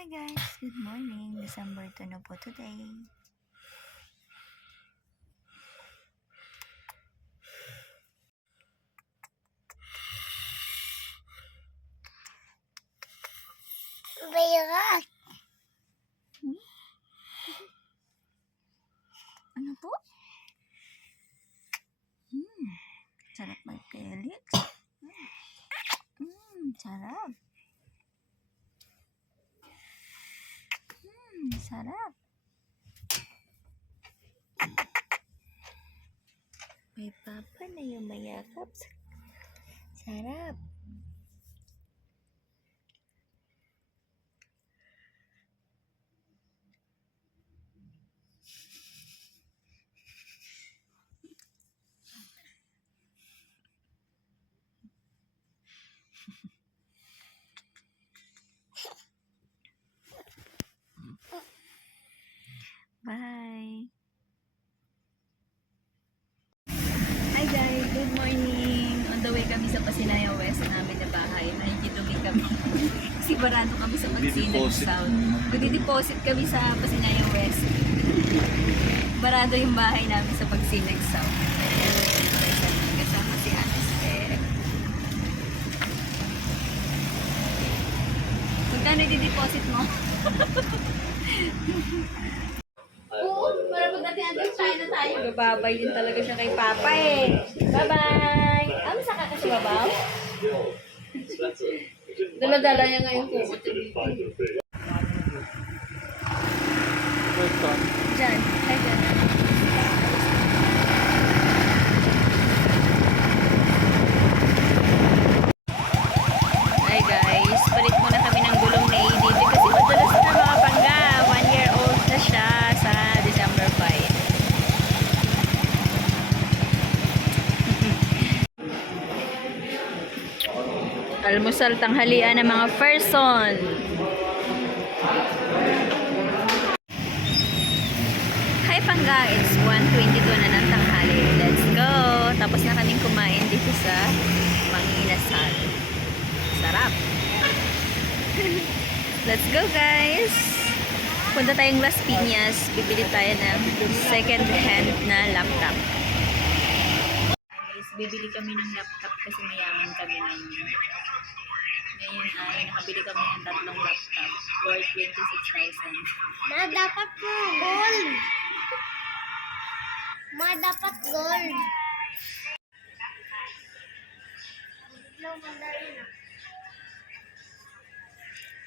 Hi guys, good morning. December 2 na po today. Bayrak. Ano po? Sarap magkalit. Sarap. Sarap. May papa na yung mayakap. Sarap. Bye. Hi guys, good morning. On the way kami sa Pasinaya West namin na bahay. Nakikidumi kami. Kasi barado kami sa Pagsinag South. Magdi-deposit kami sa Pasinaya West. Barado yung bahay namin sa Pagsinag South. Kasama si Ate Steph. Magkano i-deposit mo? Para pagdating natin, tayo na tayo. Babay din talaga siya kay Papa eh. Bye-bye! Saka ka sa babaw? Dala-dala niya ngayon po. Diyan. Hi, dyan. Hi guys, palit muna kami ng gulong ni ADB kasi madalas na mga pangga. 1-year-old na siya sa December 5. Almusal tanghalian ng mga person. Hi pangga, it's 1:22 na ng tanghali. Let's go! Tapos na kaming kumain dito sa Manginasal. Sarap! Let's go guys! Punta tayong Las Piñas. Bibili tayo ng second hand na laptop. Guys, bibili kami ng laptop kasi mayaman kami ngayon. Ngayon ay nakabili kami ng 3 laptop worth 26,000. Ma, dapat mo gold. Ma, dapat gold.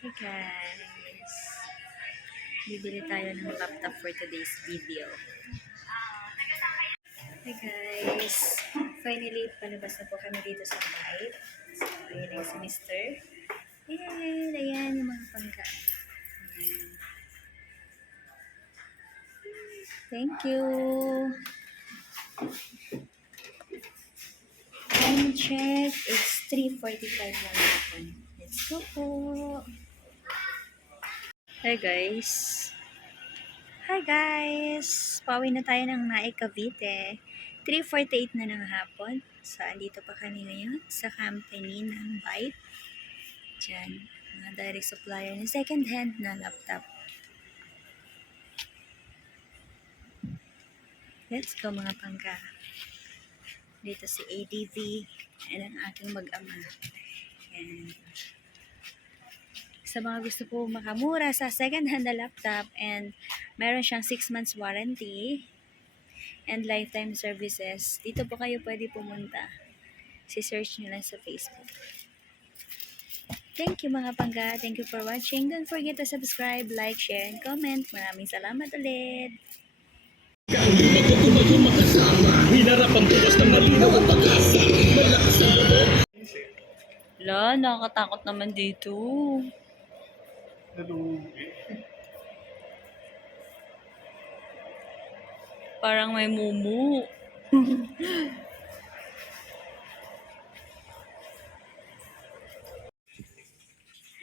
Hey guys! Bibili tayo ng laptop for today's video. Hey guys! Finally, palabas na po kami dito sa bahay. So, ayan na yung si Mr. Ayan yung mga pangga. Ayan. Thank you! Time check. It's 3:45 na natin. Let's go po! Hi guys! Hi guys! Pauwi na tayo ng Nae, Cavite. 3:48 na ng hapon. So, andito pa kami ngayon sa company ng Byte. Diyan, mga direct supplier ng second hand na laptop. Let's go mga pangga. Dito si ADV and ang aking mag-ama. Ayan. Sa mga gusto po makamura sa second hand na laptop and meron siyang 6 months warranty and lifetime services, dito po kayo pwede pumunta. Si-search nyo lang sa Facebook. Thank you mga pangga. Thank you for watching. Don't forget to subscribe, like, share, and comment. Maraming salamat ulit. Wala, nakakatakot naman dito. Parang may mumu.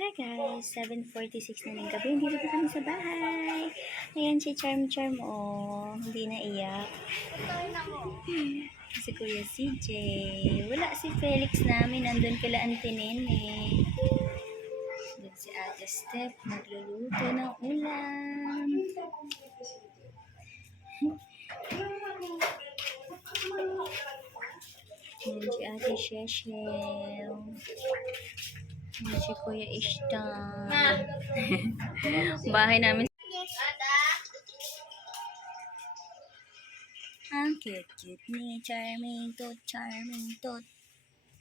Hi guys, 7:46 na ng gabi. Dito na kami sa bahay. Ayan si Charm. Oh, hindi na iyak. Si Kuya CJ. Wala si Felix namin. Nandun kila Auntie Nene. Doon si Ate Step, nagluluto ng ulam. Yan si Ate Sheshel. Yan si Kuya Ishtan. Bahay namin. Ang cute-cute ni Charming Tot, Charming Tot.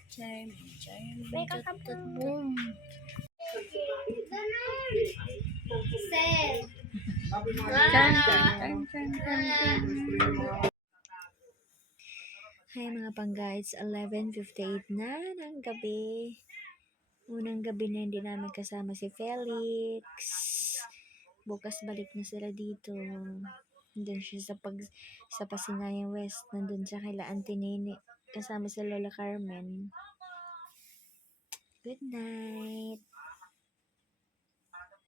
Charming, Charming Tot, Tot, boom. Sel. Tan, tan, tan, tan, tan. Hi mga pangga, it's 11:58 na ng gabi. Unang gabi na hindi namin kasama si Felix. Bukas balik na sila dito. Nandun siya sa Pasinayan West. Nandun siya kay Auntie Nene. Kasama si Lola Carmen. Good night.